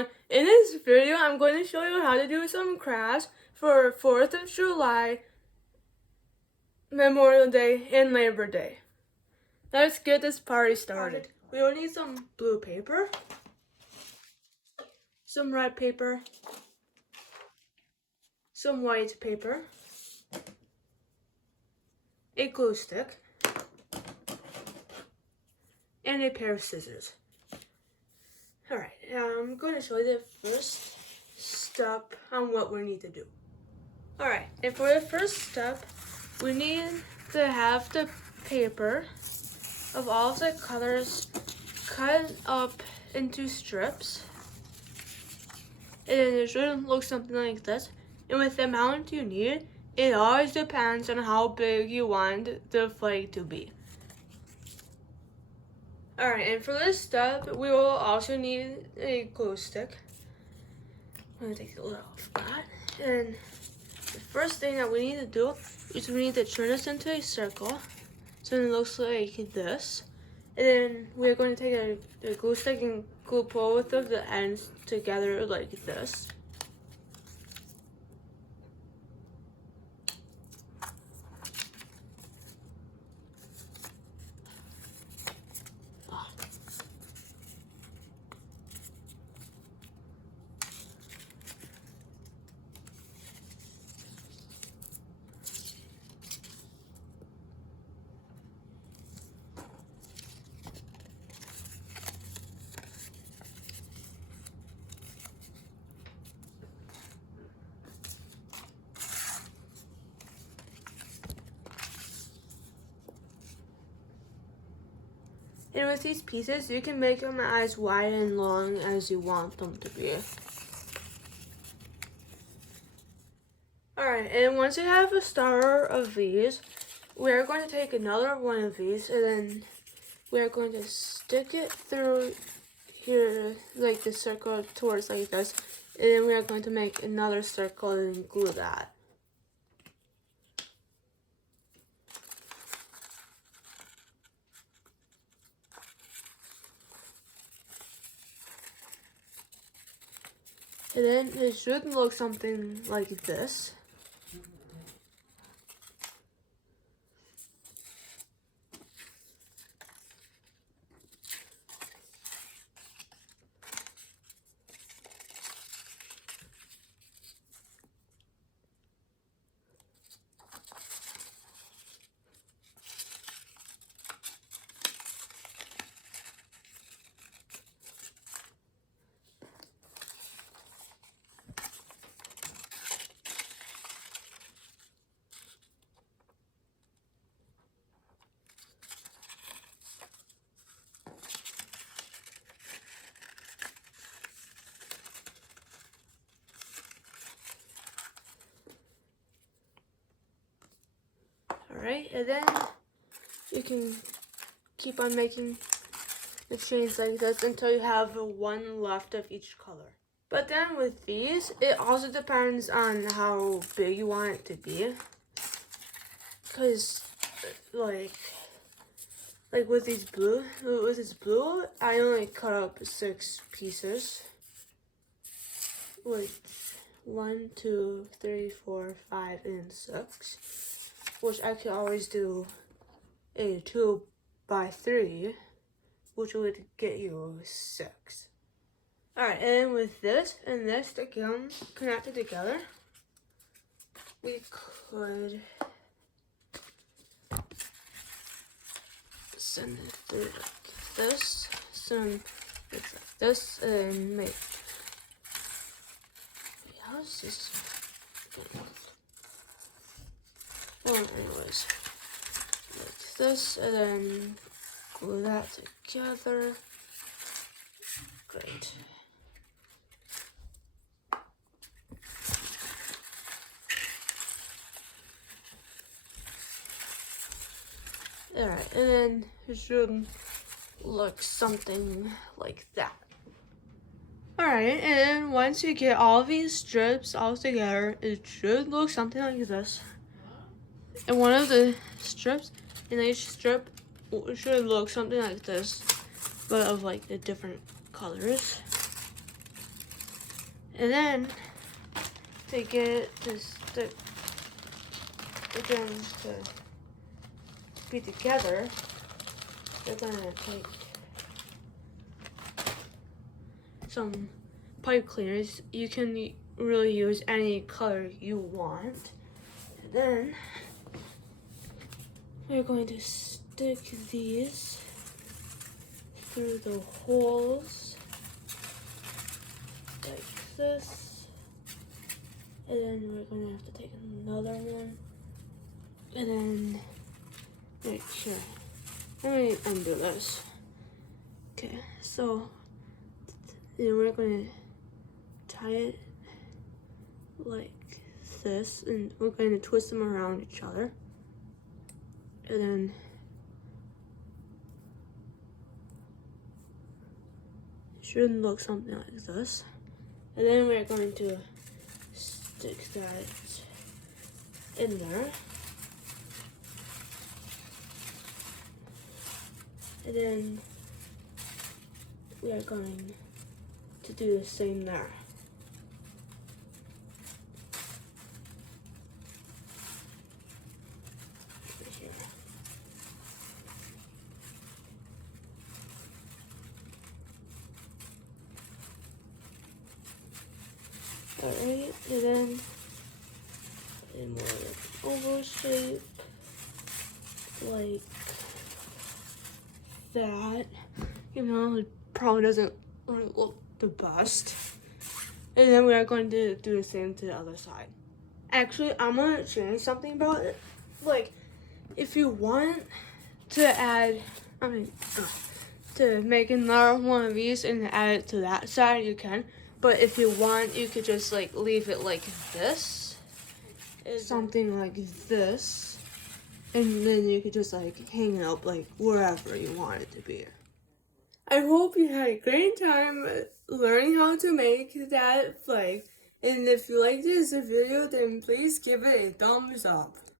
everyone. In this video, I'm going to show you how to do some crafts for 4th of July, Memorial Day, and Labor Day. Let's get this party started. We will need some blue paper, some red paper, some white paper, a glue stick, and a pair of scissors. Alright, I'm going to show you the first step on what we need to do. Alright, and for the first step, we need to have the paper of all of the colors cut up into strips. And then it should look something like this. And with the amount you need, it always depends on how big you want the flag to be. Alright, and for this step, we will also need a glue stick. I'm going to take the lid off that. And the first thing that we need to do is we need to turn this into a circle. So it looks like this. And then we're going to take a glue stick and glue both of the ends together like this. And with these pieces, you can make them as wide and long as you want them to be. Alright, and once you have a star of these, we're going to take another one of these, and then we're going to stick it through here, like the circle towards like this, and then we are going to make another circle and glue that. And then it should look something like this. Alright, and then you can keep on making the chains like this until you have one left of each color. But then with these, it also depends on how big you want it to be. Because, like with this blue, I only cut up 6 pieces. Which 1, 2, 3, 4, 5, and 6. Which I could always do a 2 by 3, which would get you 6. Alright, and with this and this again connected together, we could send it through like this, some like this, and make. How's this? Well, anyways, like this, and then glue that together. Great. Alright, and then it should look something like that. Alright, and once you get all these strips all together, it should look something like this. And one of the strips in each strip should look something like this, but of like the different colors. And then to get this stick again to be together, we're gonna take some pipe cleaners. You can really use any color you want. And then we're going to stick these through the holes like this. And then we're going to have to take another one. And then make sure. Let me undo this. Okay, so then we're going to tie it like this, and we're going to twist them around each other. And then it should look something like this. And then we're going to stick that in there. And then we are going to do the same there. Alright, and then a more oval shape like that. You know, it probably doesn't really look the best. And then we are going to do the same to the other side. Actually, I'm gonna change something about it. Like, if you want to add, to make another one of these and add it to that side, you can. But if you want, you could just like leave it like this. Something like this. And then you could just like hang it up like wherever you want it to be. I hope you had a great time learning how to make that flag. And if you liked this video, then please give it a thumbs up.